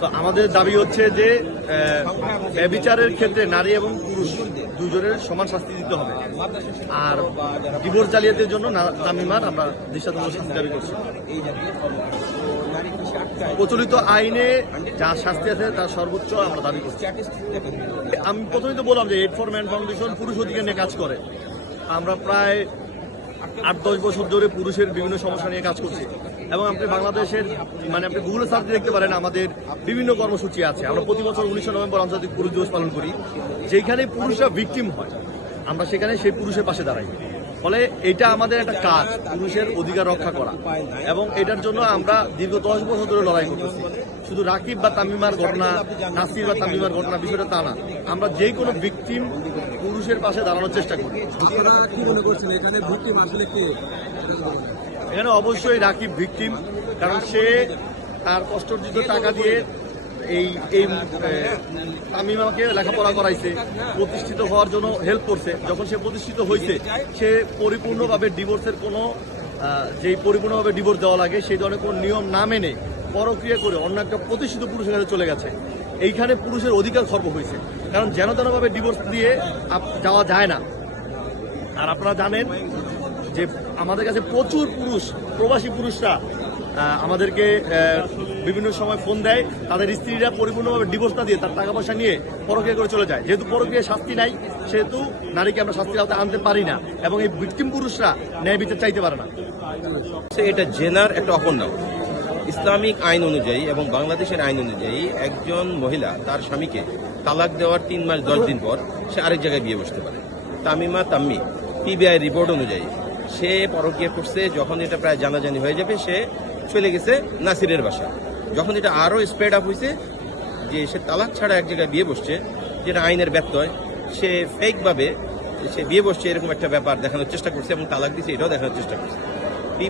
তো আমাদের দাবি হচ্ছে যে ব্যভিচারের ক্ষেত্রে নারী এবং পুরুষ দুজনের সমান শাস্তি দিতে হবে। আর ডিভোর্স জালিয়াতির জন্য তামিমার আমরা দৃষ্টান্তমূলক শাস্তি দাবি করছি। প্রচলিত আইনে যা শাস্তি আছে তার সর্বোচ্চ আমরা দাবি করছি। আমি প্রথমেই তো বললাম যে এইড ফর ম্যান ফাউন্ডেশন পুরুষ অধিকার নিয়ে কাজ করে। আমরা প্রায় 8-10 বছর ধরে পুরুষের বিভিন্ন সমস্যা নিয়ে কাজ করছি এবং আপনি বাংলাদেশের আপনি গুগলে সার্চ দেখতে পারেন আমাদের বিভিন্ন কর্মসূচি আছে। আমরা প্রতি বছর 19 নভেম্বর আন্তর্জাতিক পুরুষ দিবস পালন করি, যেখানে পুরুষরা ভিকটিম হয় আমরা সেখানে সেই পুরুষের পাশে দাঁড়াই। ফলে এটা আমাদের একটা কাজ, পুরুষের অধিকার রক্ষা করা, এবং এটার জন্য আমরা দীর্ঘ 10 বছর ধরে লড়াই করতেছি। শুধু রাকিব বা তামিমার ঘটনা, নাসির বা তামিমার ঘটনা বিষয়টা তা না, আমরা যে কোনো ভিকটিম পুরুষের পাশে দাঁড়ানোর চেষ্টা করি। এখানে অবশ্যই রাকিব ভিকটিম, কারণ সে তার কষ্টার্জিত টাকা দিয়ে এই তামিমাকে লেখাপড়া করাইছে, প্রতিষ্ঠিত হওয়ার জন্য হেল্প করছে। যখন সে প্রতিষ্ঠিত হয়েছে, সে পরিপূর্ণভাবে ডিভোর্সের কোনো পরিপূর্ণভাবে ডিভোর্স দেওয়া লাগে সেই ধরনের কোনো নিয়ম না মেনে পরক্রিয়া করে অন্য একটা প্রতিষ্ঠিত পুরুষের কাছে চলে গেছে। এইখানে পুরুষের অধিকার খর্ব হয়েছে, কারণ যেন তেনভাবে ডিভোর্স দিয়ে যাওয়া যায় না। আর আপনারা জানেন যে আমাদের কাছে প্রচুর প্রবাসী পুরুষরা আমাদেরকে বিভিন্ন সময় ফোন দেয়, তাদের স্ত্রীরা পরিপূর্ণভাবে ডিভোর্স না দিয়ে তার টাকা পয়সা নিয়ে পরক্রিয়া করে চলে যায়। যেহেতু পরক্রিয়া শাস্তি নাই, সেহেতু নারীকে আমরা শাস্তির আওতায় আনতে পারি না, এবং এই ভিকটিম পুরুষরা ন্যায় বিচার চাইতে পারে না। এটা জেনার একটা অপরাধ। ইসলামিক আইন অনুযায়ী এবং বাংলাদেশের আইন অনুযায়ী একজন মহিলা তার স্বামীকে তালাক দেওয়ার 3 মাস 10 দিন পর সে আরেক জায়গায় বিয়ে বসতে পারে। তাম্মি পিবিআই রিপোর্ট অনুযায়ী সে পরকীয়া করছে। যখন এটা প্রায় জানাজানি হয়ে যাবে, সে চলে গেছে নাসিরের বাসা। যখন এটা আরও স্প্রেড আপ হয়েছে যে সে তালাক ছাড়া এক জায়গায় বিয়ে বসছে, যেটা আইনের ব্যত্যয়, সে ফেকভাবে সে বিয়ে বসছে এরকম একটা ব্যাপার দেখানোর চেষ্টা করছে এবং তালাক দিচ্ছে এটাও দেখানোর চেষ্টা করছে।